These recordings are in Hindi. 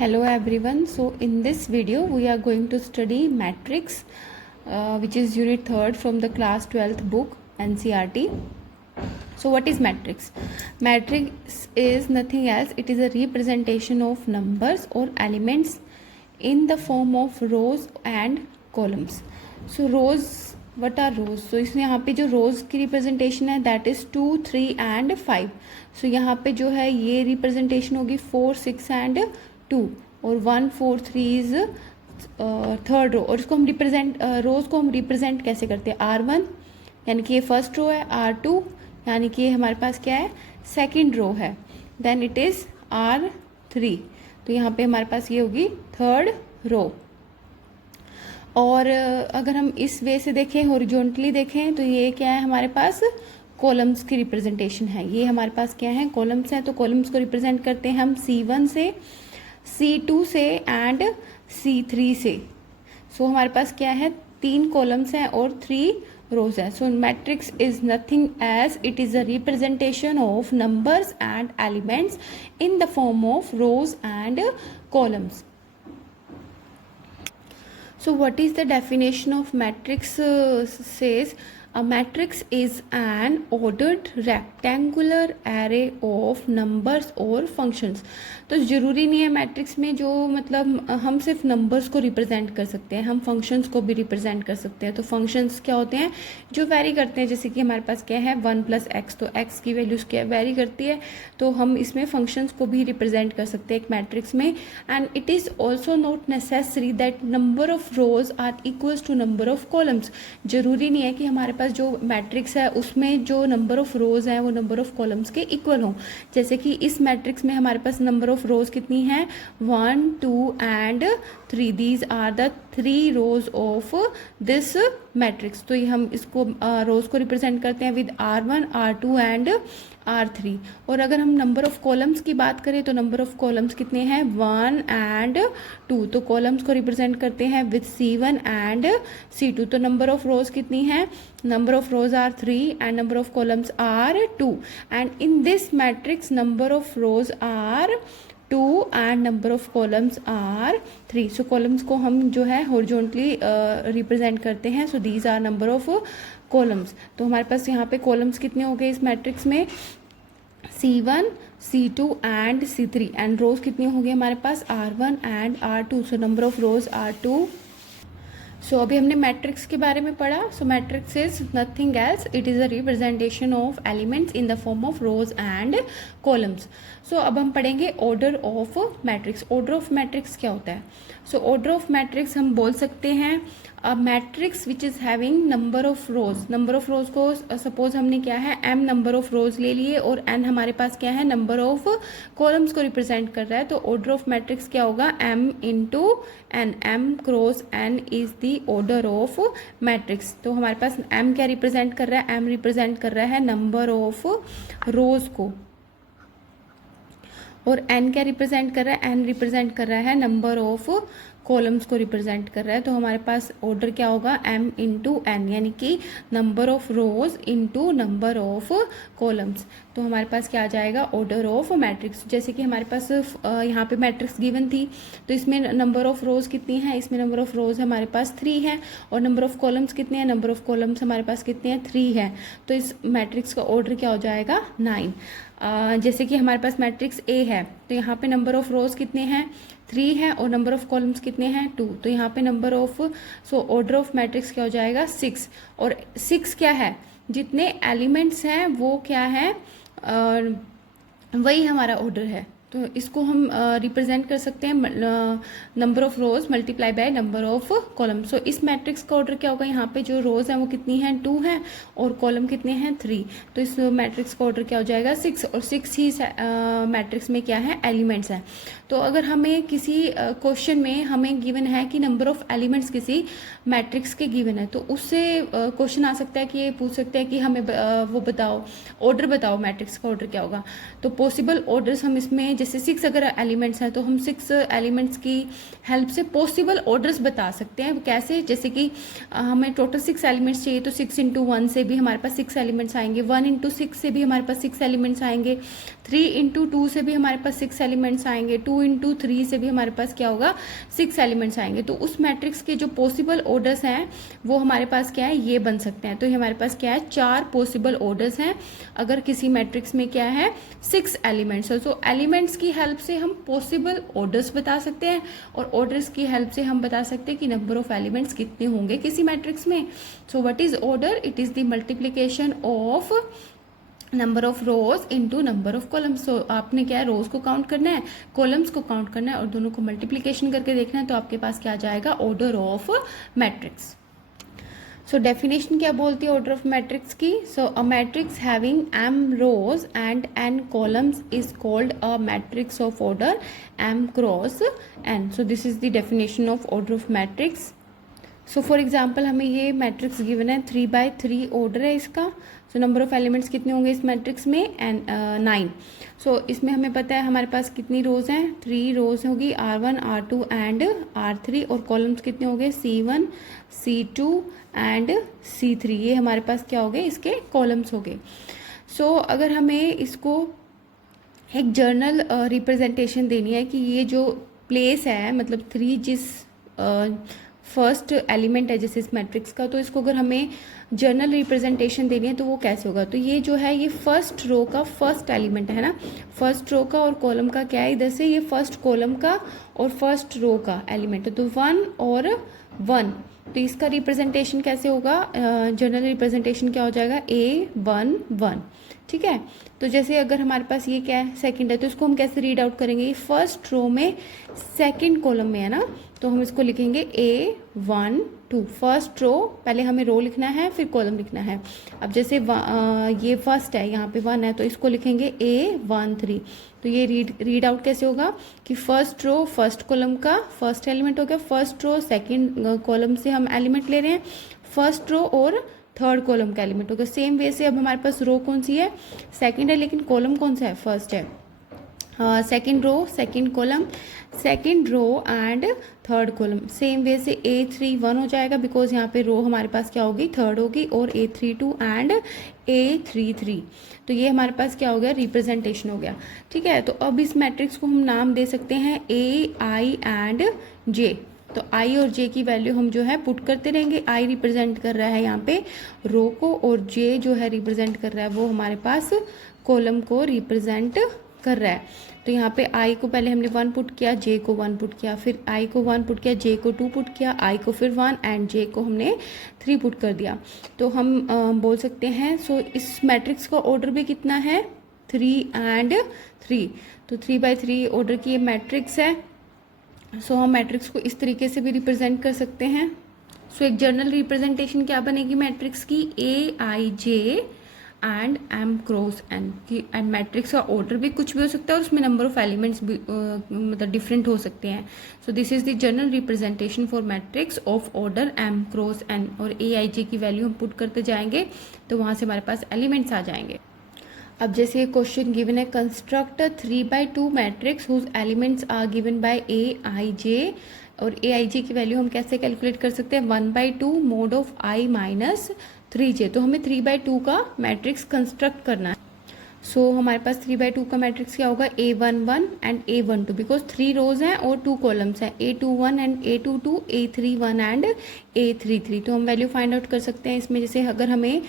Hello everyone. So in this video we are going to study matrix, which is unit 3rd from the class 12th book NCERT. So what is matrix? Matrix is nothing else. It is a representation of numbers or elements in the form of rows and columns. So rows, what are rows? So इसमें यहाँ पे जो rows की representation है that is 2, 3 and 5. So यहाँ पे जो है ये representation होगी 4, 6 and 2 और 1, 4, 3 इज थर्ड रो। और इसको हम रिप्रेजेंट रोज को हम रिप्रेजेंट कैसे करते हैं? R1 यानी कि ये फर्स्ट रो है, R2 यानी कि ये हमारे पास क्या है? सेकंड रो है, देन इट इज R3। तो यहाँ पे हमारे पास ये होगी थर्ड रो। और अगर हम इस वे से देखें, हॉरिजॉन्टली देखें, तो ये क्या है? हमारे पास कॉलम्स की रिप्रेजेंटेशन है। ये हमारे पास क्या है? कॉलम्स हैं। तो कॉलम्स को रिप्रेजेंट करते हैं हम C1 से, C2 से एंड C3 से। सो हमारे पास क्या है? 3 कॉलम्स हैं और 3 रोज है। So matrix is nothing as it is a representation of numbers and elements in the form of rows and columns. So what is the definition of matrix? Says a matrix is an ordered rectangular array of numbers or functions. तो ज़रूरी नहीं है मैट्रिक्स में जो मतलब हम सिर्फ नंबर्स को रिप्रेजेंट कर सकते हैं, हम फंक्शंस को भी रिप्रेजेंट कर सकते हैं. तो फंक्शंस क्या होते हैं? जो वेरी करते हैं. जैसे कि हमारे पास क्या है? 1 + x, तो x की वैल्यूज़ क्या वेरी करती है, तो हम इसमें फंक्शंस को भी रिप्रेजेंट कर सकते हैं एक मैट्रिक्स में. And it is also not necessary that number of rows are equals to number of columns. ज़रूरी नहीं है कि हमारे पास जो मैट्रिक्स है उसमें जो नंबर ऑफ रोज हैं वो नंबर ऑफ कॉलम्स के इक्वल हों. जैसे कि इस मैट्रिक्स में हमारे पास नंबर ऑफ रोज कितनी है? 1, 2 and 3. These are the 3 rows of this matrix. तो ये हम इसको रोज को रिप्रेजेंट करते हैं with R1, R2 and R3. और अगर हम नंबर ऑफ कॉलम्स की बात करें तो नंबर ऑफ कॉलम्स कितने हैं? 1 एंड 2. तो कॉलम्स को रिप्रेजेंट करते हैं विद C1 एंड C2. तो नंबर ऑफ रोज कितनी है? Number of rows are 3 and number of columns are 2. And in this matrix number of rows are 2 and number of columns are 3. So columns को हम जो है horizontally represent करते हैं. So these are number of columns. तो हमारे पास यहाँ पे columns कितने हो गए इस matrix में? C1, C2 and C3. And rows कितनी हो गई हमारे पास? R1 and R2. So number of rows are 2. सो अभी हमने मैट्रिक्स के बारे में पढ़ा. So matrix is nothing else, it is a representation of elements in the form of rows and columns. So अब हम पढ़ेंगे order of matrix. Order of matrix क्या होता है? सो ऑर्डर ऑफ मैट्रिक्स हम बोल सकते हैं a matrix which is having number of rose. Number of रोज को सपोज हमने क्या है? m नंबर ऑफ रोज ले लिए और n हमारे पास क्या है? नंबर ऑफ कॉलम्स को रिप्रेजेंट कर रहा है. तो ऑर्डर ऑफ मैट्रिक्स क्या होगा? m into n. m cross n is the order of matrix. तो हमारे पास m क्या रिप्रेजेंट कर रहा है? m रिप्रेजेंट कर रहा है नंबर ऑफ रोज को, और n क्या रिप्रेजेंट कर रहा है? n रिप्रेजेंट कर रहा है नंबर ऑफ कॉलम्स को रिप्रेजेंट कर रहा है. तो हमारे पास ऑर्डर क्या होगा? m इंटू n, यानी कि number of rows into number of columns. तो हमारे पास क्या आ जाएगा? Order of matrix. जैसे कि हमारे पास यहाँ पे मैट्रिक्स गिवन थी, तो इसमें नंबर ऑफ रोज कितनी है? इसमें नंबर ऑफ रोज हमारे पास 3 है. और नंबर ऑफ कॉलम्स कितने हैं? नंबर ऑफ कॉलम्स हमारे पास कितने हैं? 3 है. तो इस मैट्रिक्स का ऑर्डर क्या हो जाएगा? 9. जैसे कि हमारे पास मैट्रिक्स A है, तो यहाँ पे नंबर ऑफ रोज कितने हैं? 3 है. और नंबर ऑफ कॉलम्स कितने हैं? 2. तो यहाँ पे number of order of matrix क्या हो जाएगा? 6. और 6 क्या है? जितने एलिमेंट्स हैं वो क्या है? वही हमारा ऑर्डर है. तो इसको हम रिप्रेजेंट कर सकते हैं number of rows multiply by number of column. So इस मैट्रिक्स का ऑर्डर क्या होगा? यहाँ पे जो रोज हैं वो कितनी हैं? 2 हैं. और कॉलम कितने हैं? 3. तो इस मैट्रिक्स का ऑर्डर क्या हो जाएगा? 6. और 6 ही मैट्रिक्स में क्या है? एलिमेंट्स हैं. तो अगर हमें किसी क्वेश्चन में हमें गिवन है कि नंबर ऑफ एलिमेंट्स किसी मैट्रिक्स के गिवन है, तो उससे क्वेश्चन आ सकता है कि ये पूछ सकते हैं कि हमें वो बताओ, ऑर्डर बताओ, मैट्रिक्स का ऑर्डर क्या होगा. तो पॉसिबल ऑर्डर्स हम इसमें जैसे 6 अगर एलिमेंट्स हैं तो हम 6 एलिमेंट्स की हेल्प से पॉसिबल ऑर्डर्स बता सकते हैं। कैसे, जैसे कि हमें टोटल 6 एलिमेंट्स चाहिए तो 6 इंटू 1 से भी हमारे पास 6 एलिमेंट्स आएंगे, 1 इंटू 6 से भी हमारे पास 6 एलिमेंट्स आएंगे, 3 इंटू 2 से भी हमारे पास 6 एलिमेंट्स आएंगे, 2 इंटू 3 से भी हमारे पास क्या होगा 6 एलिमेंट्स आएंगे। तो उस मैट्रिक्स के जो पॉसिबल ऑर्डर्स हैं वो हमारे पास क्या है, ये बन सकते हैं। तो ये हमारे पास क्या है, 4 पॉसिबल ऑर्डर्स हैं अगर किसी मैट्रिक्स में क्या है 6 एलिमेंट्स है। तो एलिमेंट्स की हेल्प से हम पॉसिबल ऑर्डर्स बता सकते हैं और ऑर्डर्स की हेल्प से हम बता सकते हैं कि नंबर ऑफ एलिमेंट्स कितने होंगे किसी मैट्रिक्स में। So what is order? It is the multiplication of number of rows into number of columns. So आपने क्या है, रोज को काउंट करना है, कॉलम्स को काउंट करना है और दोनों को मल्टीप्लीकेशन करके देखना है, तो आपके पास क्या आ जाएगा, order of matrix. So definition क्या बोलती है ऑर्डर ऑफ मैट्रिक्स की? So a matrix having m rows and n columns is called a matrix of order m cross n। So this is the definition of order of matrix. So for example हमें ये मैट्रिक्स गिवन है 3x3 ऑर्डर है इसका। सो नंबर ऑफ एलिमेंट्स कितने होंगे इस मैट्रिक्स में, 9। सो इसमें हमें पता है हमारे पास कितनी रोज हैं, 3 रोज होगी, R1 R2 एंड R3, और कॉलम्स कितने हो गए, C1 C2 एंड C3। ये हमारे पास क्या हो गए, इसके कॉलम्स हो गए। सो अगर हमें इसको एक जर्नल रिप्रेजेंटेशन देनी है कि ये जो प्लेस है, मतलब 3 जिस फर्स्ट एलिमेंट है जैसे इस मैट्रिक्स का, तो इसको अगर हमें जर्नल रिप्रेजेंटेशन देनी है तो वो कैसे होगा? तो ये जो है ये फर्स्ट रो का फर्स्ट एलिमेंट है ना, फर्स्ट रो का और कॉलम का क्या है, इधर से ये फर्स्ट कॉलम का और फर्स्ट रो का एलिमेंट है, तो 1 और 1। तो इसका रिप्रेजेंटेशन कैसे होगा, जर्नल रिप्रेजेंटेशन क्या हो जाएगा, A1 1। ठीक है, तो जैसे अगर हमारे पास ये क्या है, सेकंड है, तो इसको हम कैसे रीड आउट करेंगे, ये फर्स्ट रो में सेकंड कॉलम में है ना, तो हम इसको लिखेंगे A1 2। फर्स्ट रो, पहले हमें रो लिखना है फिर कॉलम लिखना है। अब जैसे ये फर्स्ट है, यहाँ पे 1 है, तो इसको लिखेंगे A1 3। तो ये रीड आउट कैसे होगा कि फर्स्ट रो फर्स्ट कॉलम का फर्स्ट एलिमेंट हो गया, फर्स्ट रो सेकंड कॉलम से हम एलिमेंट ले रहे हैं, फर्स्ट रो और थर्ड कॉलम का एलिमेंट होगा। सेम वे से अब हमारे पास रो कौन सी है, सेकंड है, लेकिन कॉलम कौन सा है, फर्स्ट है। Second row second column, second row and third column. Same way से A3 1 हो जाएगा, बिकॉज यहाँ पे रो हमारे पास क्या होगी, थर्ड होगी, और A3 2 एंड A3 3। तो ये हमारे पास क्या हो गया, रिप्रेजेंटेशन हो गया। ठीक है, तो अब इस मैट्रिक्स को हम नाम दे सकते हैं A, I एंड J। तो I और J की वैल्यू हम जो है पुट करते रहेंगे। I रिप्रेजेंट कर रहा है यहाँ पे रो को, और J जो है रिप्रेजेंट कर रहा है वो हमारे पास कॉलम को रिप्रेजेंट कर रहा है। तो यहाँ पे I को पहले हमने 1 पुट किया, J को 1 पुट किया, फिर I को 1 पुट किया, J को 2 पुट किया, I को फिर 1 एंड J को हमने 3 पुट कर दिया। तो हम बोल सकते हैं, सो इस मैट्रिक्स का ऑर्डर भी कितना है, 3 एंड 3। तो 3x3 ऑर्डर की ये मैट्रिक्स है। सो हम मैट्रिक्स को इस तरीके से भी रिप्रेजेंट कर सकते हैं। सो एक जर्नल रिप्रेजेंटेशन क्या बनेगी मैट्रिक्स की, A, I, J and M cross N की। एंड मैट्रिक्स का ऑर्डर भी कुछ भी हो सकता है और उसमें नंबर ऑफ एलिमेंट्स भी मतलब डिफरेंट हो सकते हैं। सो this is the general representation for matrix of order M cross N। और A, I, J की वैल्यू हम पुट करते जाएंगे तो वहाँ से हमारे पास एलिमेंट्स आ जाएंगे। अब जैसे क्वेश्चन गिवन है, construct 3x2 matrix whose elements are given by A, I, J। और A, I, J की वैल्यू हम कैसे कैलकुलेट कर सकते हैं, 1/2 mode of I minus 3J। तो हमें 3/2 का मैट्रिक्स कंस्ट्रक्ट करना है। सो हमारे पास 3/2 का मैट्रिक्स क्या होगा, A11 एंड A12, बिकॉज 3 रोज हैं और 2 कॉलम्स हैं, A21 and A22, A31 and A33। तो हम वैल्यू फाइंड आउट कर सकते हैं इसमें। जैसे अगर हमें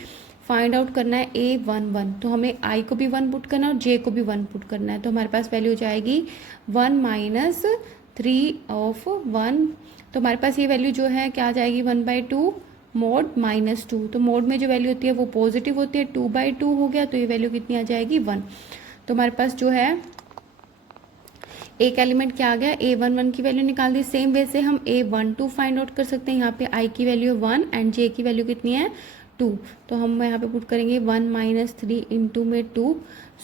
फाइंड आउट करना है A11, तो हमें I को भी 1 पुट करना है और J को भी 1 पुट करना है। तो हमारे पास वैल्यू हो जाएगी 1 माइनस 3 ऑफ 1। तो हमारे पास ये वैल्यू जो है क्या आ जाएगी, 1/2 मोड माइनस 2। तो मोड में जो वैल्यू होती है वो पॉजिटिव होती है, 2/2 हो गया, तो ये वैल्यू कितनी आ जाएगी, 1। तो हमारे पास जो है एक एलिमेंट क्या आ गया, A11 की वैल्यू निकाल दी। सेम वे से हम A12 फाइंड आउट कर सकते हैं। यहाँ पे I की वैल्यू 1 एंड J की वैल्यू कितनी है, 2। तो हम यहाँ पे पुट करेंगे 1 माइनस 3 इंटू में 2।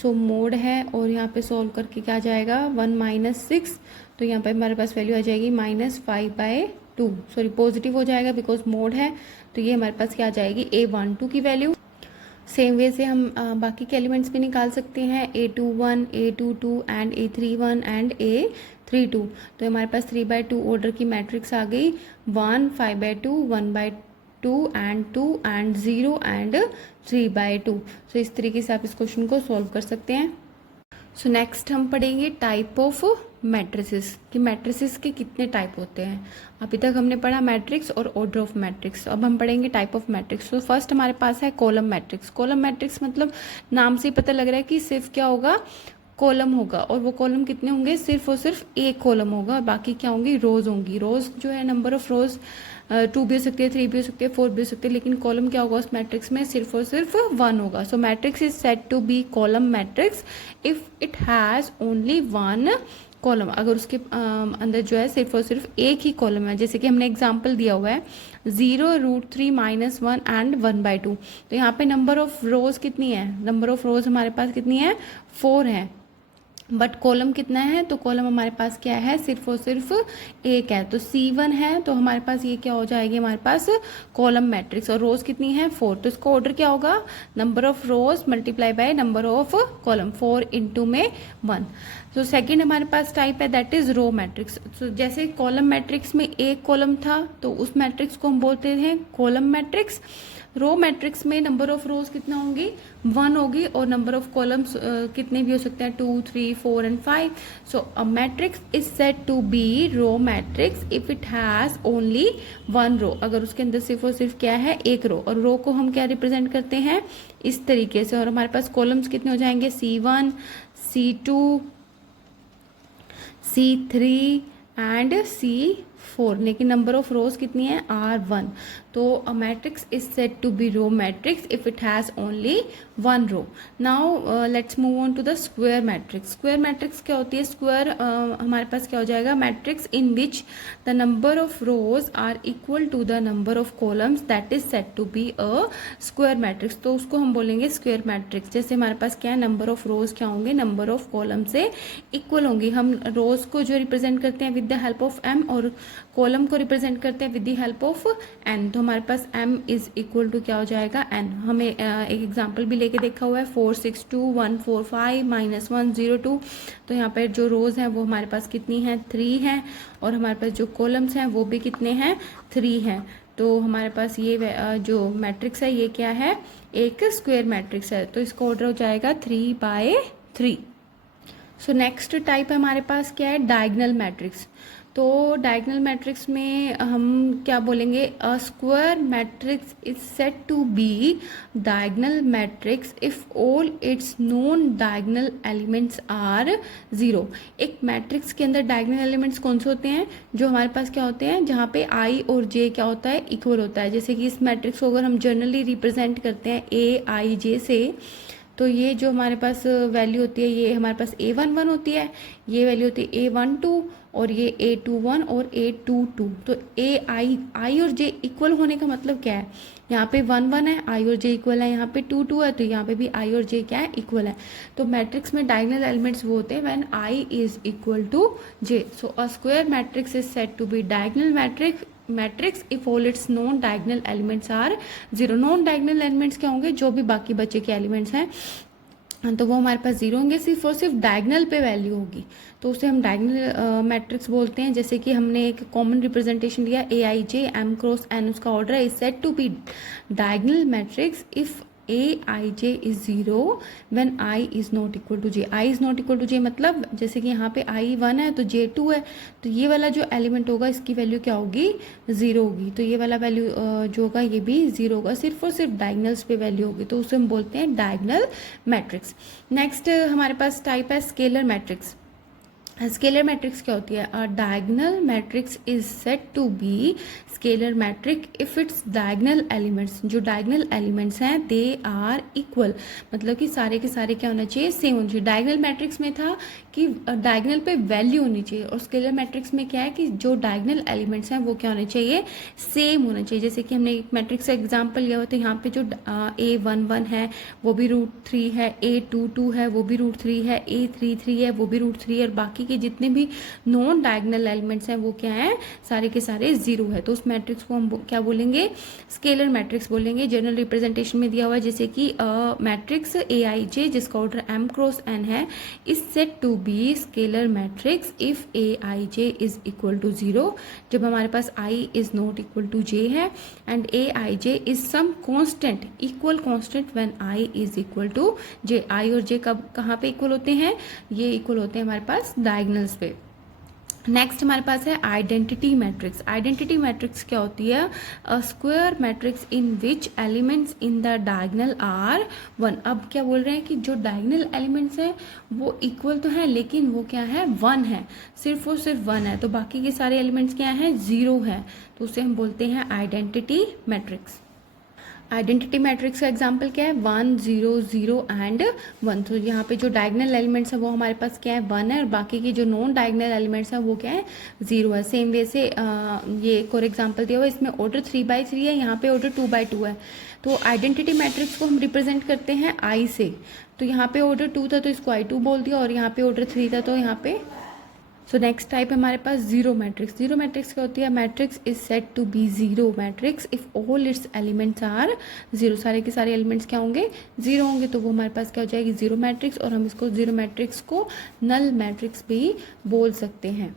सो मोड है और यहाँ पे सॉल्व करके क्या आ जाएगा, 1 माइनस 6। तो यहाँ पे हमारे पास वैल्यू आ जाएगी -5/2। सॉरी पॉजिटिव हो जाएगा बिकॉज मोड है। तो ये हमारे पास क्या आ जाएगी, A12 की वैल्यू। सेम वे से हम बाकी के एलिमेंट्स भी निकाल सकते हैं, A21, A22 and A31 and A32। तो हमारे पास 3/2 ऑर्डर की मैट्रिक्स आ गई, 1, 5/2, 1/2 एंड 2 एंड 0 एंड 3/2। सो इस तरीके से आप इस क्वेश्चन को सॉल्व कर सकते हैं। सो नेक्स्ट हम पढ़ेंगे टाइप ऑफ मैट्रिसेस, कि मैट्रिसेस के कितने टाइप होते हैं। अभी तक हमने पढ़ा मैट्रिक्स और ऑर्डर ऑफ मैट्रिक्स, अब हम पढ़ेंगे टाइप ऑफ मैट्रिक्स। तो फर्स्ट हमारे पास है कॉलम मैट्रिक्स। कॉलम मैट्रिक्स मतलब नाम से ही पता लग रहा है कि सिर्फ क्या होगा, कॉलम होगा, और वो कॉलम कितने होंगे, सिर्फ और सिर्फ एक कॉलम होगा, और बाकी क्या होंगी, रोज होंगी। रोज जो है नंबर ऑफ रोज 2 भी हो सकती है, 3 भी हो सकती है, 4 भी हो सकती है, लेकिन कॉलम क्या होगा उस मैट्रिक्स में, सिर्फ और सिर्फ 1 होगा। So matrix is said to be column matrix if it has only 1 column. अगर उसके अंदर जो है सिर्फ और सिर्फ एक ही कॉलम है, जैसे कि हमने एग्जांपल दिया हुआ है 0√3 - 1 एंड 1/2। तो यहाँ पे नंबर ऑफ रोज कितनी है, नंबर ऑफ रोज हमारे पास कितनी है, 4 है, बट कॉलम कितना है, तो कॉलम हमारे पास क्या है, सिर्फ और सिर्फ एक है। तो C1 है, तो हमारे पास ये क्या हो जाएगी, हमारे पास कॉलम मैट्रिक्स। और रोज कितनी है, 4, तो इसका ऑर्डर क्या होगा, number of rows multiply by number of column, 4 into में 1। तो सेकंड हमारे पास टाइप है दैट इज रो मैट्रिक्स। तो जैसे कॉलम मैट्रिक्स में एक कॉलम था, तो उस मैट्रिक्स को हम बोलते हैं कॉलम मैट्रिक्स। रो मैट्रिक्स में नंबर ऑफ रोज कितना होंगी, 1 होगी, और नंबर ऑफ कॉलम्स कितने भी हो सकते हैं, 2, 3, 4 and 5। So a matrix is said to be row matrix if it has only 1 row. अगर उसके अंदर सिर्फ और सिर्फ क्या है, एक रो, और रो को हम क्या रिप्रेजेंट करते हैं, इस तरीके से। और हमारे पास कॉलम्स कितने हो जाएंगे, C1, C2, C3 and C4, लेकिन नंबर ऑफ रोज कितनी है, R1। तो a matrix is said to be row matrix if it has only 1 row. Now let's move on to the square matrix. Square matrix क्या होती है, स्क्वायर हमारे पास क्या हो जाएगा, matrix in which the number of rows are equal to the number of columns, that is said to be a square matrix. तो उसको हम बोलेंगे स्क्वायर मैट्रिक्स। जैसे हमारे पास क्या है, नंबर ऑफ रोज क्या होंगे, नंबर ऑफ कॉलम से इक्वल होंगी। हम रोज को जो रिप्रेजेंट करते हैं with the help of m, और कॉलम को रिप्रेजेंट करते हैं with the help of n। तो हमारे पास m इज इक्वल टू क्या हो जाएगा, n। हमें एक एग्जांपल भी लेके देखा हुआ है, 4, 6, 2, 1, 4, 5 - 1, 0, 2। तो यहाँ पर जो रोज हैं वो हमारे पास कितनी हैं, 3 हैं, और हमारे पास जो कॉलम्स हैं वो भी कितने हैं, 3 हैं। तो हमारे पास ये जो मैट्रिक्स है ये क्या है, एक स्क्वायर मैट्रिक्स है। तो इसका ऑर्डर हो जाएगा 3/3। सो नेक्स्ट टाइप हमारे पास क्या है, डायगोनल मैट्रिक्स। तो डायगोनल मैट्रिक्स में हम क्या बोलेंगे, a square matrix is said to be diagonal matrix if all its non diagonal elements are 0। एक मैट्रिक्स के अंदर डायगोनल एलिमेंट्स कौन से होते हैं, जो हमारे पास क्या होते हैं, जहाँ पे i और j क्या होता है, इक्वल होता है। जैसे कि इस मैट्रिक्स को अगर हम जनरली रिप्रेजेंट करते हैं aij से, तो ये जो हमारे पास वैल्यू होती है, ये हमारे पास A11 होती है, ये वैल्यू होती है A12, और ये A21 और A22। तो I और J इक्वल होने का मतलब क्या है, यहाँ पे 1 1 है, I और J इक्वल है, यहाँ पे 2 2 है, तो यहाँ पे भी I और J क्या है, इक्वल है। तो मैट्रिक्स में डायगोनल एलिमेंट्स वो होते हैं when I is equal to J। So a square matrix is said to be diagonal matrix if all its non diagonal elements are 0। Non diagonal elements क्या होंगे, जो भी बाकी बचे के एलिमेंट्स हैं, तो वो हमारे पास 0 होंगे, सिर्फ और सिर्फ डायगोनल पे वैल्यू होगी, तो उसे हम डायगोनल मैट्रिक्स बोलते हैं। जैसे कि हमने एक कॉमन रिप्रेजेंटेशन लिया aij m क्रॉस n, उसका ऑर्डर है is said to be diagonal matrix if aij is 0 when i is not equal to j। i is not equal to j मतलब जैसे कि यहाँ पे i 1 है तो j 2 है, तो ये वाला जो एलिमेंट होगा इसकी वैल्यू क्या होगी, 0 होगी। तो ये वाला वैल्यू जो होगा ये भी 0 होगा, सिर्फ और सिर्फ डायगोनल्स पे वैल्यू होगी, तो उसे हम बोलते हैं डायगोनल मैट्रिक्स। नेक्स्ट हमारे पास टाइप है स्केलर मैट्रिक्स। स्केलर मैट्रिक्स क्या होती है, a diagonal matrix is said to be scalar matrix if its diagonal elements, जो डायगोनल एलिमेंट्स हैं दे आर इक्वल, मतलब कि सारे के सारे क्या होना चाहिए, सेम होना चाहिए। डायगोनल मैट्रिक्स में था कि डायगोनल पे वैल्यू होनी चाहिए, और स्केलर मैट्रिक्स में क्या है कि जो डायगोनल एलिमेंट्स हैं वो क्या होने चाहिए, सेम होना चाहिए। जैसे कि हमने एक मैट्रिक्स का एग्जाम्पल लिया हुआ, तो यहाँ पे जो A11 है वो भी √3 है, A22 है वो भी √3 है, A33 है वो भी √3 है, और बाकी के जितने भी नॉन डायगोनल एलिमेंट्स हैं वो क्या है, सारे के सारे जीरो है। तो उस मैट्रिक्स को हम क्या बोलेंगे, स्केलर मैट्रिक्स बोलेंगे। जनरल रिप्रेजेंटेशन में दिया हुआ है जैसे कि मैट्रिक्स AIJ जिसका ऑर्डर m क्रॉस n है is said to be scalar matrix if AIJ is equal to 0, जब हमारे पास I is not equal to j है, and AIJ is some constant equal constant when I is equal to j। I और j कब कहाँ पे इक्वल होते हैं, ये इक्वल होते हैं हमारे पास डायगोनल्स पे। नेक्स्ट हमारे पास है आइडेंटिटी मैट्रिक्स। आइडेंटिटी मैट्रिक्स क्या होती है, a square matrix in which elements in the diagonal are 1। अब क्या बोल रहे हैं कि जो डायगोनल एलिमेंट्स हैं वो इक्वल तो हैं लेकिन वो क्या है, 1 है, सिर्फ और सिर्फ 1 है, तो बाकी के सारे एलिमेंट्स क्या हैं, 0 है, तो उसे हम बोलते हैं आइडेंटिटी मैट्रिक्स। आइडेंटिटी मैट्रिक्स का एग्जाम्पल क्या है, 1 0 0 एंड 1। तो यहाँ पे जो डायगोनल एलिमेंट्स है वो हमारे पास क्या है, 1 है, और बाकी की जो नॉन डायगोनल एलिमेंट्स है वो क्या है, 0 है। सेम वे से ये एक और एग्जाम्पल दिया हुआ है, इसमें ऑर्डर 3/3 है, यहाँ पे ऑर्डर 2/2 है। तो आइडेंटिटी मैट्रिक्स को हम रिप्रेजेंट करते हैं I से। तो यहाँ पे ऑर्डर 2 था तो इसको I2 बोल दिया, और यहाँ पे ऑर्डर 3 था तो यहाँ पे। सो नेक्स्ट टाइप है हमारे पास जीरो मैट्रिक्स। जीरो मैट्रिक्स क्या होती है, matrix is said to be zero matrix if all its elements are zero. सारे के सारे एलिमेंट्स क्या होंगे, जीरो होंगे, तो वो हमारे पास क्या हो जाएगी, जीरो मैट्रिक्स। और हम इसको जीरो मैट्रिक्स को नल मैट्रिक्स भी बोल सकते हैं।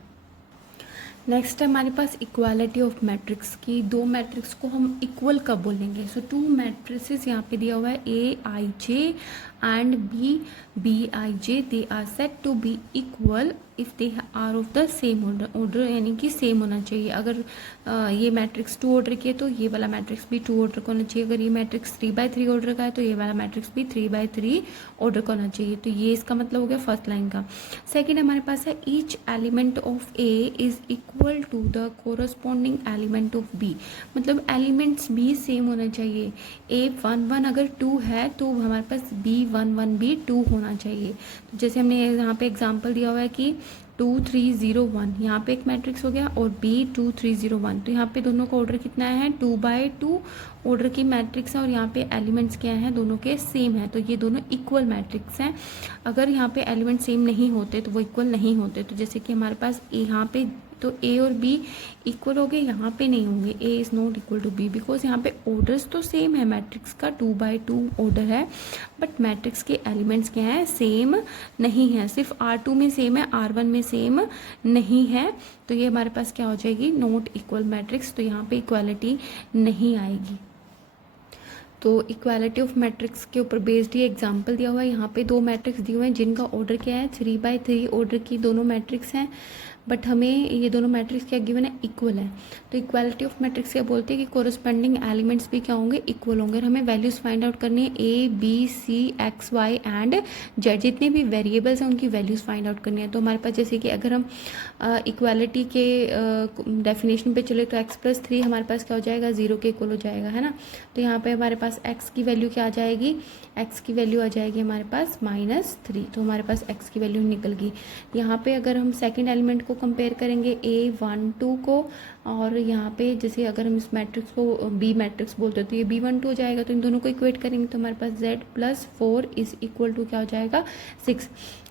नेक्स्ट है हमारे पास इक्वालिटी ऑफ मैट्रिक्स की, दो मैट्रिक्स को हम इक्वल कब बोलेंगे। सो टू मैट्रिसेस यहाँ पे दिया हुआ है AIJ and BIJ, they are said to be equal if they are of the same order. Order यानी कि सेम होना चाहिए। अगर ये मैट्रिक्स 2 ऑर्डर की है तो ये वाला मैट्रिक्स भी 2 ऑर्डर का होना चाहिए। अगर ये मैट्रिक्स 3/3 ऑर्डर का है तो ये वाला मैट्रिक्स भी 3/3 ऑर्डर का होना चाहिए। तो ये इसका मतलब हो गया फर्स्ट लाइन का। सेकेंड हमारे पास है each element of A is equal to the corresponding element of B। मतलब एलिमेंट्स भी सेम होना चाहिए। A 1 1 अगर 2 है तो हमारे पास B 1 1 भी 2 होना चाहिए। तो जैसे हमने यहाँ पे एग्जांपल दिया हुआ है कि 2 3 0 1, यहाँ पे एक मैट्रिक्स हो गया, और B 2 3 0 1, तो यहाँ पे दोनों का ऑर्डर कितना है, 2/2 ऑर्डर की मैट्रिक्स है, और यहाँ पे एलिमेंट्स क्या हैं, दोनों के सेम है, तो ये दोनों इक्वल मैट्रिक्स हैं। अगर यहाँ पे एलिमेंट सेम नहीं होते तो वो इक्वल नहीं होते। तो जैसे कि हमारे पास यहाँ पे तो A और B इक्वल हो गए, यहाँ पे नहीं होंगे, A is not equal to B, because यहाँ पे ऑर्डर्स तो सेम है, मैट्रिक्स का 2/2 ऑर्डर है, बट मैट्रिक्स के एलिमेंट्स क्या है, सेम नहीं है। सिर्फ R2 में सेम है, R1 में सेम नहीं है, तो ये हमारे पास क्या हो जाएगी, नॉट इक्वल मैट्रिक्स। तो यहाँ पे इक्वालिटी नहीं आएगी। तो इक्वालिटी ऑफ मैट्रिक्स के ऊपर बेस्ड ये एग्जांपल दिया हुआ है। यहाँ पे दो मैट्रिक्स दिए हुए हैं जिनका ऑर्डर क्या है, 3/3 ऑर्डर की दोनों मैट्रिक्स हैं, बट हमें ये दोनों मैट्रिक्स क्या गिवन है, इक्वल है। तो इक्वालिटी ऑफ मैट्रिक्स क्या बोलते हैं कि कोरस्पेंडिंग एलिमेंट्स भी क्या होंगे, इक्वल होंगे। और हमें वैल्यूज फाइंड आउट करनी है A B C X Y and Z, जितने भी वेरिएबल्स हैं उनकी वैल्यूज फाइंड आउट करनी है। तो हमारे पास जैसे कि अगर हम इक्वालिटी के डेफिनेशन पे चले तो x+3 हमारे पास क्या हो जाएगा, 0 के इक्वल हो जाएगा, है ना। तो यहाँ पे हमारे पास x की वैल्यू क्या आ जाएगी, x की वैल्यू आ जाएगी हमारे पास -3, तो हमारे पास x की वैल्यू निकल गई। यहाँ पे अगर हम सेकेंड एलिमेंट को कंपेयर करेंगे A 1 2 को, और यहाँ पे जैसे अगर हम इस मैट्रिक्स को B मैट्रिक्स बोलते हैं तो ये B1 2 हो जाएगा। तो इन दोनों को इक्वेट करेंगे तो हमारे पास Z+4 इज इक्वल टू क्या हो जाएगा, 6।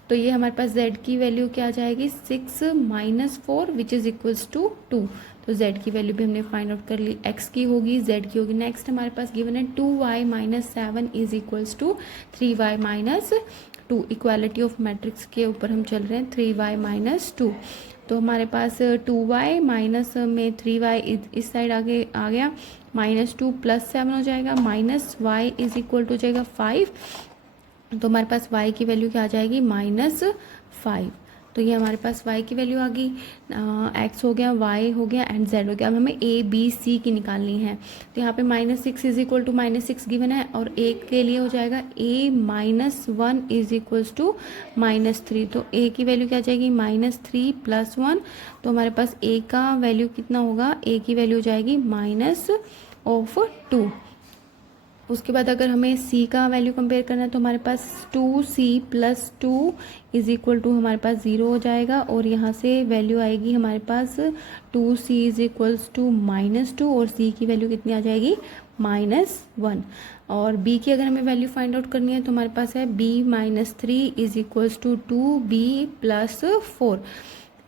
तो ये हमारे पास Z की वैल्यू क्या आ जाएगी, 6 - 4 विच इज इक्वल्स टू 2। तो Z की वैल्यू भी हमने फाइंड आउट कर ली, X की होगी, Z की होगी। नेक्स्ट हमारे पास गिवन है 2y - 7 is equals to 3y - 2। Equality of matrix के ऊपर हम चल रहे हैं, 3y - 2। तो हमारे पास 2y माइनस में 3y इस साइड आगे आ गया, -2 + 7 हो जाएगा, -y इज इक्वल टू हो जाएगा 5। तो हमारे पास y की वैल्यू क्या आ जाएगी, -5। तो ये हमारे पास y की वैल्यू आ गई, x हो गया, y हो गया एंड z हो गया। अब हमें a b c की निकालनी है। तो यहाँ पे -6 इज इक्वल टू -6 गिवन है, और a के लिए हो जाएगा a -1 इज इक्वल्स टू -3। तो a की वैल्यू क्या आ जाएगी, -3 + 1। तो हमारे पास a का वैल्यू कितना होगा, a की वैल्यू हो जाएगी -2। उसके बाद अगर हमें सी का वैल्यू कंपेयर करना है तो हमारे पास 2c+2 इज इक्वल टू हमारे पास 0 हो जाएगा, और यहाँ से वैल्यू आएगी हमारे पास 2c इज इक्वल्स टू -2, और c की वैल्यू कितनी आ जाएगी -1। और b की अगर हमें वैल्यू फाइंड आउट करनी है तो हमारे पास है b-3 is equals to 2b+4।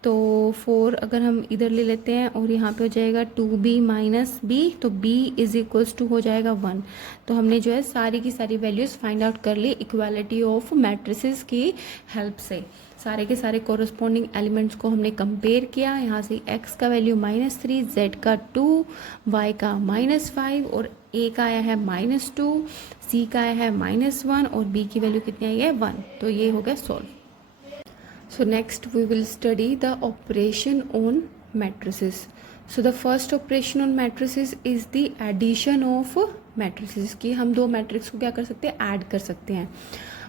तो 4 अगर हम इधर ले लेते हैं और यहाँ पे हो जाएगा 2b-b, तो b इज इक्वल्स टू हो जाएगा 1। तो हमने जो है सारी की सारी वैल्यूज़ फाइंड आउट कर ली इक्वालिटी ऑफ मैट्रिसेस की हेल्प से। सारे के सारे कोरस्पॉन्डिंग एलिमेंट्स को हमने कंपेयर किया। यहाँ से x का वैल्यू -3, z का 2, y का -5 और a का आया है -2, c का आया है -1 और b की वैल्यू कितनी आई है 1। तो ये हो गया solve. So next we will study the operation on matrices. So the first operation on matrices is the addition of matrices, कि हम दो मैट्रिक्स को क्या कर सकते हैं, ऐड कर सकते हैं।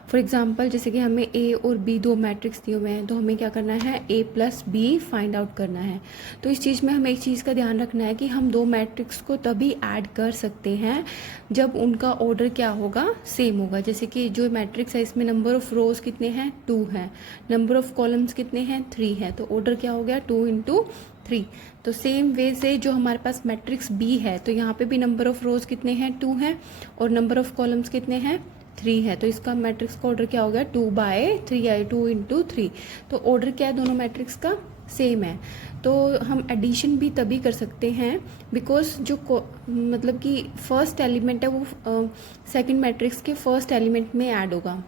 फॉर एग्जाम्पल जैसे कि हमें ए और बी दो मैट्रिक्स दिए हुए हैं, तो हमें क्या करना है a+b फाइंड आउट करना है। तो इस चीज़ में हमें एक चीज़ का ध्यान रखना है कि हम दो मैट्रिक्स को तभी ऐड कर सकते हैं जब उनका ऑर्डर क्या होगा, सेम होगा। जैसे कि जो मैट्रिक्स है इसमें नंबर ऑफ रोज कितने हैं, 2 हैं, नंबर ऑफ कॉलम्स कितने हैं, 3 हैं, तो ऑर्डर क्या हो गया 2 × 3। तो सेम वे से जो हमारे पास मैट्रिक्स बी है, तो यहाँ पे भी नंबर ऑफ रोज कितने हैं, 2 हैं, और नंबर ऑफ कॉलम्स कितने हैं, 3 है। तो इसका मैट्रिक्स का ऑर्डर क्या हो गया 2/3 है, 2 × 3। तो ऑर्डर क्या है दोनों मैट्रिक्स का, सेम है। तो हम एडिशन भी तभी कर सकते हैं बिकॉज जो मतलब कि फर्स्ट एलिमेंट है वो सेकंड मैट्रिक्स के फर्स्ट एलिमेंट में ऐड होगा,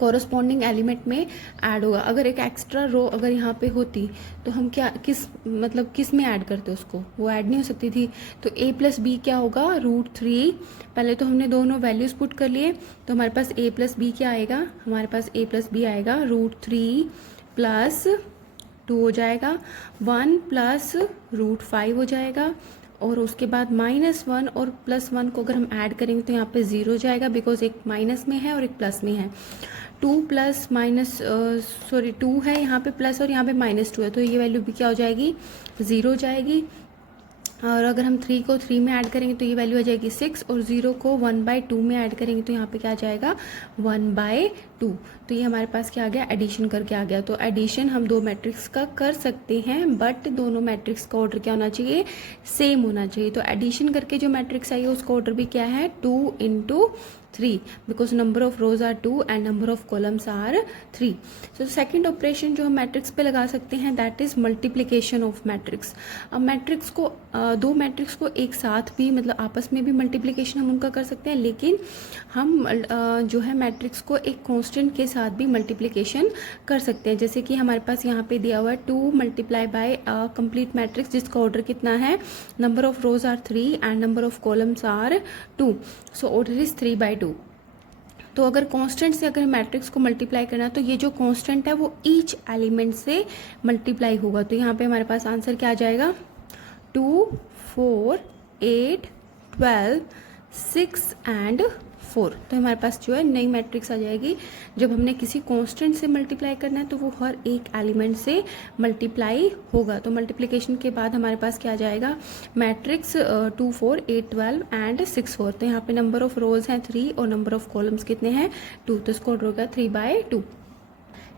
कॉरस्पॉन्डिंग एलिमेंट में ऐड होगा। अगर एक एक्स्ट्रा रो अगर यहाँ पे होती तो हम क्या किस में ऐड करते उसको, वो ऐड नहीं हो सकती थी। तो a+b क्या होगा √3। पहले तो हमने दोनों वैल्यूज पुट कर लिए, तो हमारे पास a+b क्या आएगा, हमारे पास a+b आएगा √3 + 2 हो जाएगा, 1 + √5 हो जाएगा, और उसके बाद -1 और +1 को अगर हम ऐड करेंगे तो यहाँ पे 0 हो जाएगा बिकॉज एक माइनस में है और एक प्लस में है। 2 है यहाँ पे प्लस और यहाँ पे -2 है, तो ये वैल्यू भी क्या हो जाएगी 0 हो जाएगी। और अगर हम 3 को 3 में ऐड करेंगे तो ये वैल्यू आ जाएगी 6, और 0 को 1/2 में ऐड करेंगे तो यहाँ पे क्या आ जाएगा 1/2। तो ये हमारे पास क्या आ गया, एडिशन करके आ गया। तो एडिशन हम दो मैट्रिक्स का कर सकते हैं, बट दोनों मैट्रिक्स का ऑर्डर क्या होना चाहिए, सेम होना चाहिए। तो एडिशन करके जो मैट्रिक्स आई है उसका ऑर्डर भी क्या है 2 × 3 because number of rows are 2 and number of columns are 3। So second operation जो हम मैट्रिक्स पे लगा सकते हैं that is multiplication of matrix. अब मैट्रिक्स को दो मैट्रिक्स को एक साथ भी मतलब आपस में भी मल्टीप्लीकेशन हम उनका कर सकते हैं, लेकिन हम जो है मैट्रिक्स को एक कांस्टेंट के साथ भी मल्टीप्लीकेशन कर सकते हैं। जैसे कि हमारे पास यहाँ पे दिया हुआ है 2 × कंप्लीट मैट्रिक्स जिसका ऑर्डर कितना है, number of rows are 3 and number of columns are 2, so order is 3/2। तो अगर कांस्टेंट से अगर मैट्रिक्स को मल्टीप्लाई करना है तो ये जो कांस्टेंट है वो ईच एलिमेंट से मल्टीप्लाई होगा। तो यहाँ पे हमारे पास आंसर क्या आ जाएगा 2, 4, 8, 12, 6 एंड 4। तो हमारे पास जो है नई मैट्रिक्स आ जाएगी। जब हमने किसी कांस्टेंट से मल्टीप्लाई करना है तो वो हर एक एलिमेंट से मल्टीप्लाई होगा। तो मल्टीप्लिकेशन के बाद हमारे पास क्या आ जाएगा मैट्रिक्स 2, 4, 8, 12 एंड 6, 4। तो यहाँ पे नंबर ऑफ रोज हैं 3 और नंबर ऑफ कॉलम्स कितने हैं 2, तो इसको ऑर्डर होगा 3/2।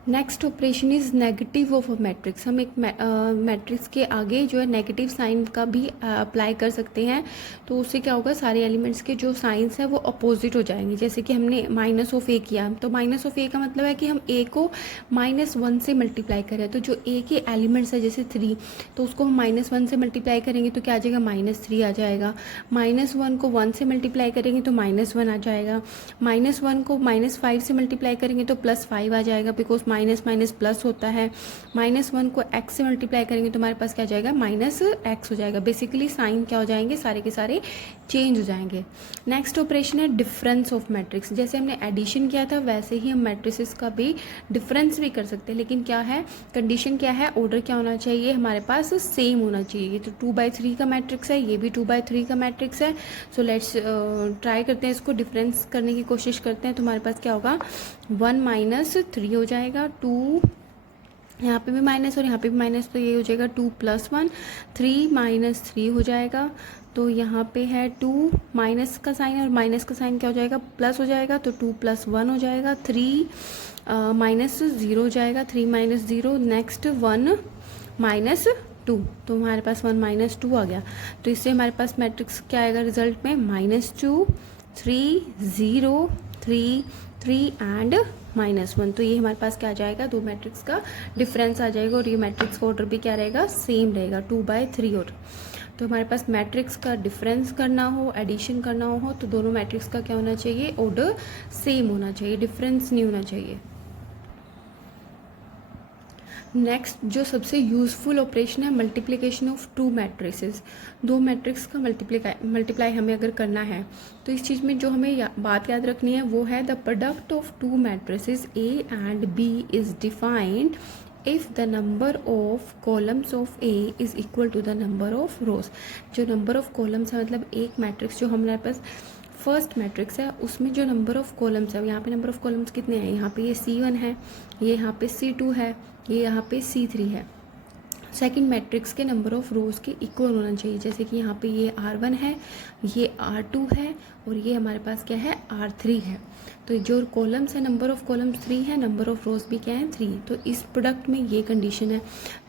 Next operation is negative of a matrix. हम एक मैट्रिक्स के आगे जो है नेगेटिव साइन का भी अप्लाई कर सकते हैं। तो उससे क्या होगा, सारे एलिमेंट्स के जो साइंस है वो अपोजिट हो जाएंगे। जैसे कि हमने -a किया, तो -a का मतलब है कि हम a को -1 से मल्टीप्लाई करें। तो जो a के एलिमेंट्स है जैसे 3, तो उसको हम -1 से मल्टीप्लाई करेंगे तो क्या आ जाएगा -3 आ जाएगा। -1 को 1 से मल्टीप्लाई करेंगे तो -1 आ जाएगा। -1 को -5 से मल्टीप्लाई करेंगे तो +5 आ जाएगा बिकॉज माइनस प्लस होता है। -1 को x से मल्टीप्लाई करेंगे तो हमारे पास क्या जाएगा -x हो जाएगा। बेसिकली साइन क्या हो जाएंगे, सारे के सारे चेंज हो जाएंगे। नेक्स्ट ऑपरेशन है डिफरेंस ऑफ मैट्रिक्स। जैसे हमने एडिशन किया था वैसे ही हम मैट्रिसेस का भी डिफरेंस भी कर सकते हैं, लेकिन क्या है कंडीशन क्या है, ऑर्डर क्या होना चाहिए हमारे पास सेम होना चाहिए। तो 2/3 का मैट्रिक्स है, ये भी 2/3 का मैट्रिक्स है। सो लेट्स ट्राई करते हैं इसको डिफरेंस करने की कोशिश करते हैं। तो हमारे पास क्या होगा 1 - 3 हो जाएगा, 2 यहाँ पे भी माइनस और यहाँ पे भी माइनस, तो ये हो जाएगा 2 + 1, 3 - 3 हो जाएगा। तो यहाँ पे है 2 माइनस का साइन और माइनस का साइन क्या हो जाएगा, प्लस हो जाएगा, तो 2 + 1 हो जाएगा। 3 -0 हो जाएगा, 3 - 0, नेक्स्ट 1 - 2, तो हमारे पास 1 - 2 आ गया। तो इससे हमारे पास मैट्रिक्स क्या आएगा रिजल्ट में, -2, 3, 0, 3, 3 एंड -1। तो ये हमारे पास क्या आ जाएगा, दो मैट्रिक्स का डिफरेंस आ जाएगा और ये मैट्रिक्स का ऑर्डर भी क्या रहेगा, सेम रहेगा, 2/3 ऑर्डर। तो हमारे पास मैट्रिक्स का डिफरेंस करना हो, एडिशन करना हो, तो दोनों मैट्रिक्स का क्या होना चाहिए, ऑर्डर सेम होना चाहिए, डिफरेंस नहीं होना चाहिए। नेक्स्ट जो सबसे यूजफुल ऑपरेशन है, मल्टीप्लिकेशन ऑफ टू मैट्रिसेस। दो मैट्रिक्स का मल्टीप्लाई हमें अगर करना है तो इस चीज़ में जो हमें बात याद रखनी है वो है the product of two matrices A and B is defined if the number of columns of A is equal to the number of rows. जो नंबर ऑफ कॉलम्स है, मतलब एक मैट्रिक्स जो हमारे पास फर्स्ट मैट्रिक्स है उसमें जो नंबर ऑफ कॉलम्स है, यहाँ पे नंबर ऑफ कॉलम्स कितने हैं, यहाँ पे ये C1 है, ये यहाँ पे C2 है, ये यहाँ पे C3 है। सेकंड मैट्रिक्स के नंबर ऑफ रोज के इक्वल होना चाहिए, जैसे कि यहाँ पे ये R1 है, ये R2 है और ये हमारे पास क्या है, R3 है। तो जो कॉलम्स है, नंबर ऑफ कॉलम्स 3 है, नंबर ऑफ रोज भी क्या है, 3। तो इस प्रोडक्ट में ये कंडीशन है।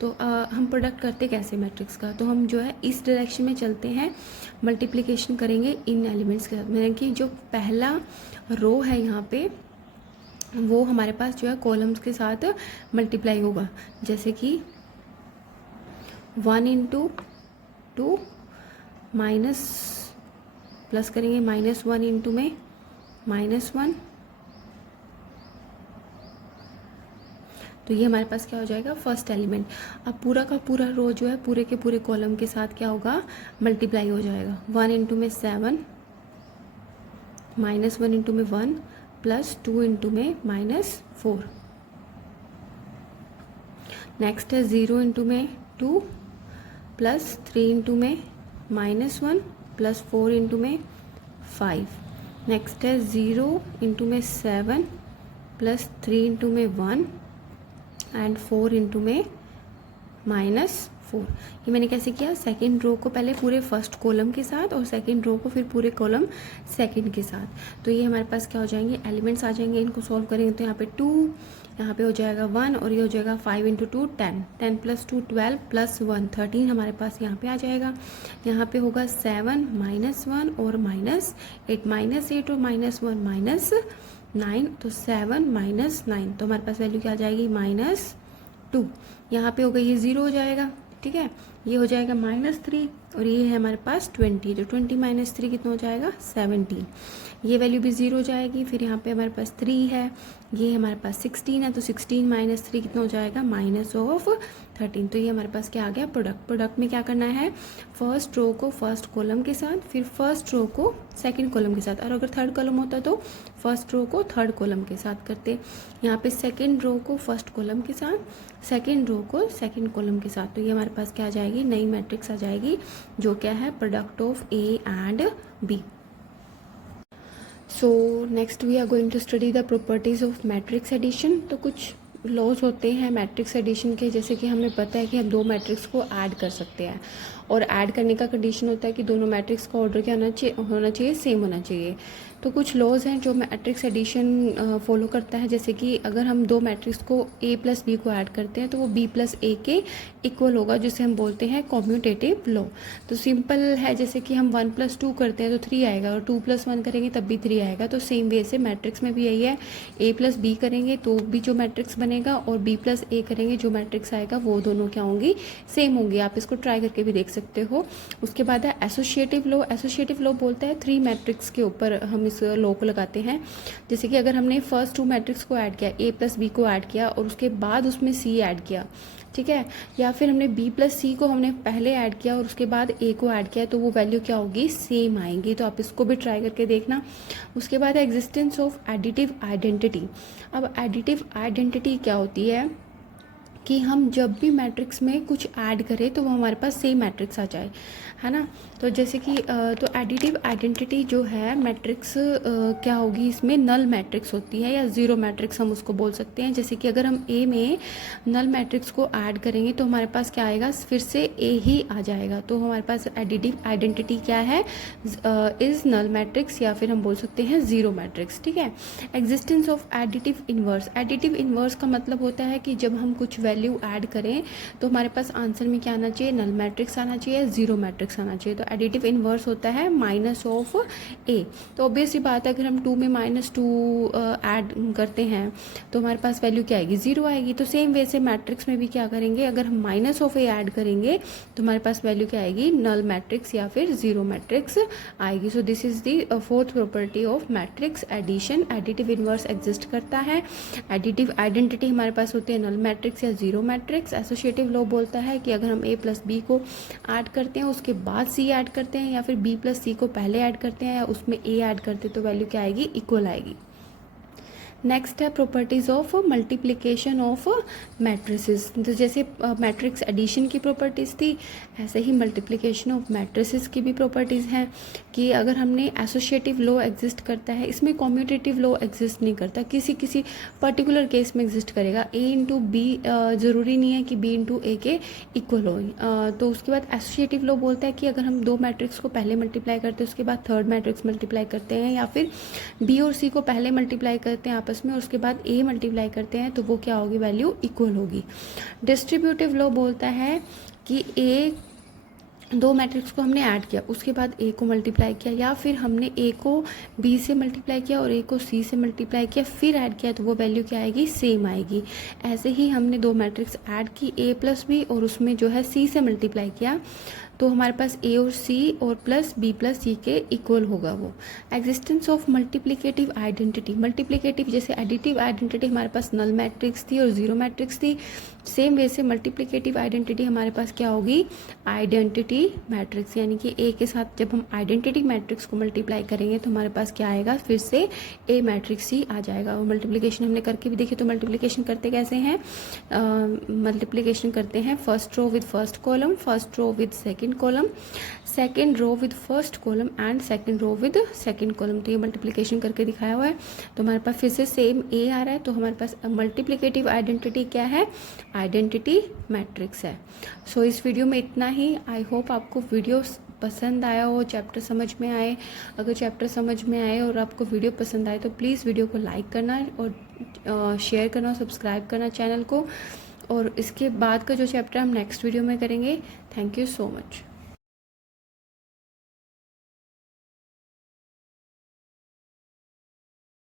तो हम प्रोडक्ट करते कैसे मैट्रिक्स का, तो हम जो है इस डायरेक्शन में चलते हैं, मल्टीप्लिकेशन करेंगे इन एलिमेंट्स के साथ। मतलब कि जो पहला रो है यहाँ पे वो हमारे पास जो है कॉलम्स के साथ मल्टीप्लाई होगा, जैसे कि 1 × 2 माइनस प्लस करेंगे, -1 × में -1, तो ये हमारे पास क्या हो जाएगा, फर्स्ट एलिमेंट। अब पूरा का पूरा रो जो है पूरे के पूरे कॉलम के साथ क्या होगा, मल्टीप्लाई हो जाएगा। 1 × में 7, -1 × में 1, प्लस 2 × में -4। नेक्स्ट है 0 × में 2, प्लस 3 × में -1, प्लस 4 × में 5। नेक्स्ट है 0 × में 7, प्लस 3 × में 1 एंड 4 × में -4। ये मैंने कैसे किया, सेकंड रो को पहले पूरे फर्स्ट कॉलम के साथ और सेकंड रो को फिर पूरे कॉलम सेकंड के साथ। तो ये हमारे पास क्या हो जाएंगे, एलिमेंट्स आ जाएंगे। इनको सॉल्व करेंगे तो यहाँ पे 2, यहाँ पे हो जाएगा 1 और ये हो जाएगा 5 × 2 10, 10 + 2 12 प्लस 1 13 हमारे पास यहाँ पे आ जाएगा। यहाँ पे होगा 7 -1 और -8, -8 और -1 -9, तो 7 - 9, तो हमारे पास वैल्यू क्या आ जाएगी, -2। यहाँ पे होगा ये 0 हो जाएगा, ठीक है, ये हो जाएगा -3 और ये है हमारे पास 20, तो 20 - 3 कितना हो जाएगा, 17। ये वैल्यू भी 0 हो जाएगी। फिर यहाँ पे हमारे पास 3 है, ये हमारे पास 16 है, तो 16 - 3 कितना हो जाएगा, -13। तो ये हमारे पास क्या आ गया, प्रोडक्ट में क्या करना है, फर्स्ट रो को फर्स्ट कॉलम के साथ, फिर फर्स्ट रो को सेकंड कॉलम के साथ, और अगर थर्ड कॉलम होता तो फर्स्ट रो को थर्ड कॉलम के साथ करते। यहाँ पे सेकंड रो को फर्स्ट कॉलम के साथ, सेकंड रो को सेकंड कॉलम के साथ। तो ये हमारे पास क्या आ जाएगी, नई मैट्रिक्स आ जाएगी जो क्या है, product of A and B. So next we are going to study the properties of matrix addition. तो कुछ लॉज होते हैं मैट्रिक्स एडिशन के, जैसे कि हमें पता है कि हम दो मैट्रिक्स को ऐड कर सकते हैं और ऐड करने का कंडीशन होता है कि दोनों मैट्रिक्स का ऑर्डर क्या होना चाहिए, सेम होना चाहिए। तो कुछ लॉज हैं जो मैट्रिक्स एडिशन फॉलो करता है, जैसे कि अगर हम दो मैट्रिक्स को A + B को ऐड करते हैं तो वो B + A के इक्वल होगा, जिसे हम बोलते हैं कॉम्यूटेटिव लॉ। तो सिंपल है, जैसे कि हम 1 + 2 करते हैं तो 3 आएगा, और 2 + 1 करेंगे तब भी 3 आएगा। तो सेम वे से मैट्रिक्स में भी यही है, A + B करेंगे तो भी जो मैट्रिक्स बनेगा और B + A करेंगे जो मैट्रिक्स आएगा वो दोनों क्या होंगी, सेम होंगी। आप इसको ट्राई करके भी देख सकते हो। उसके बाद है एसोसिएटिव लॉ। एसोसिएटिव लॉ बोलता है 3 मैट्रिक्स के ऊपर हम इस लॉ को लगाते हैं। जैसे कि अगर हमने फर्स्ट 2 मैट्रिक्स को ऐड किया, A + B को ऐड किया और उसके बाद उसमें C ऐड किया, ठीक है, या फिर हमने B + C को हमने पहले ऐड किया और उसके बाद A को ऐड किया, तो वो वैल्यू क्या होगी, सेम आएंगी। तो आप इसको भी ट्राई करके देखना। उसके बाद है एग्जिस्टेंस ऑफ एडिटिव आइडेंटिटी। अब एडिटिव आइडेंटिटी क्या होती है कि हम जब भी मैट्रिक्स में कुछ ऐड करें तो वो हमारे पास सेम मैट्रिक्स आ जाए, है ना। तो जैसे कि तो एडिटिव आइडेंटिटी जो है मैट्रिक्स क्या होगी, इसमें नल मैट्रिक्स होती है या ज़ीरो मैट्रिक्स हम उसको बोल सकते हैं। जैसे कि अगर हम ए में नल मैट्रिक्स को ऐड करेंगे तो हमारे पास क्या आएगा, फिर से ए ही आ जाएगा। तो हमारे पास एडिटिव आइडेंटिटी क्या है, इज़ नल मैट्रिक्स या फिर हम बोल सकते हैं ज़ीरो मैट्रिक्स, ठीक है। Existence of additive inverse, additive inverse का मतलब होता है कि जब हम कुछ वैल्यू ऐड करें तो हमारे पास आंसर में क्या आना चाहिए, नल मैट्रिक्स आना चाहिए, ज़ीरो मैट्रिक्स आना चाहिए। तो एडिटिव इन्वर्स होता है माइनस ऑफ ए। तो ऑब्वियस ही बात है, अगर हम 2 में -2 ऐड करते हैं तो हमारे पास वैल्यू क्या आएगी, ज़ीरो आएगी। तो सेम वे से मैट्रिक्स में भी क्या करेंगे, अगर हम माइनस ऑफ ए ऐड करेंगे तो हमारे पास वैल्यू क्या आएगी, नल मैट्रिक्स या फिर ज़ीरो मैट्रिक्स आएगी। So this is the fourth property of matrix addition. Additive inverse exist करता है। एडिटिव आइडेंटिटी हमारे पास होती है नल मैट्रिक्स या ज़ीरो मैट्रिक्स। एसोसिएटिव लॉ बोलता है कि अगर हम ए प्लस बी को ऐड करते हैं उसके बाद सी ऐड करते हैं, या फिर बी प्लस सी को पहले ऐड करते हैं या उसमें ए ऐड करते हैं, तो वैल्यू क्या आएगी, इक्वल आएगी। नेक्स्ट है properties of multiplication of matrices. तो जैसे मैट्रिक्स एडिशन की प्रॉपर्टीज़ थी, ऐसे ही मल्टीप्लिकेशन ऑफ मैट्रिसेस की भी प्रॉपर्टीज़ हैं कि अगर हमने एसोसिएटिव लॉ एग्जिस्ट करता है, इसमें कॉम्यूटेटिव लॉ एग्जिस्ट नहीं करता, किसी किसी पर्टिकुलर केस में एग्जिस्ट करेगा। ए इंटू बी ज़रूरी नहीं है कि बी इंटू ए के इक्वल हो। तो उसके बाद एसोसिएटिव लॉ बोलता है कि अगर हम दो मैट्रिक्स को पहले मल्टीप्लाई करते हैं उसके बाद थर्ड मैट्रिक्स मल्टीप्लाई करते हैं, या फिर बी और सी को पहले मल्टीप्लाई करते हैं आपस में और उसके बाद ए मल्टीप्लाई करते हैं, तो वो क्या होगी, वैल्यू इक्वल होगी। डिस्ट्रीब्यूटिव लॉ बोलता है कि ए, दो मैट्रिक्स को हमने ऐड किया उसके बाद ए को मल्टीप्लाई किया, या फिर हमने ए को बी से मल्टीप्लाई किया और ए को सी से मल्टीप्लाई किया फिर ऐड किया, तो वो वैल्यू क्या आएगी, सेम आएगी। ऐसे ही हमने दो मैट्रिक्स ऐड की ए प्लस बी और उसमें जो है सी से मल्टीप्लाई किया, तो हमारे पास ए और सी और प्लस बी प्लस सी के इक्वल होगा वो। Existence of multiplicative identity, multiplicative जैसे एडिटिव आइडेंटिटी हमारे पास नल मैट्रिक्स थी और ज़ीरो मैट्रिक्स थी, सेम वे से मल्टीप्लिकेटिव आइडेंटिटी हमारे पास क्या होगी, आइडेंटिटी मैट्रिक्स। यानी कि ए के साथ जब हम आइडेंटिटी मैट्रिक्स को मल्टीप्लाई करेंगे तो हमारे पास क्या आएगा, फिर से ए मैट्रिक्स ही आ जाएगा। और मल्टीप्लिकेशन हमने करके भी देखी, तो मल्टीप्लिकेशन करते कैसे हैं, मल्टीप्लिकेशन करते हैं first row with first column, first row with second column, second row with first column and second row with second column. तो ये मल्टीप्लिकेशन करके दिखाया हुआ है। तो हमारे पास फिर से सेम ए आ रहा है, तो हमारे पास मल्टीप्लिकेटिव आइडेंटिटी क्या है, आइडेंटिटी मैट्रिक्स है। सो इस वीडियो में इतना ही। आई होप आपको वीडियो पसंद आया हो, चैप्टर समझ में आए। अगर चैप्टर समझ में आए और आपको वीडियो पसंद आए तो प्लीज़ वीडियो को लाइक करना और शेयर करना और सब्सक्राइब करना चैनल को। और इसके बाद का जो चैप्टर हम नेक्स्ट वीडियो में करेंगे। Thank you so much.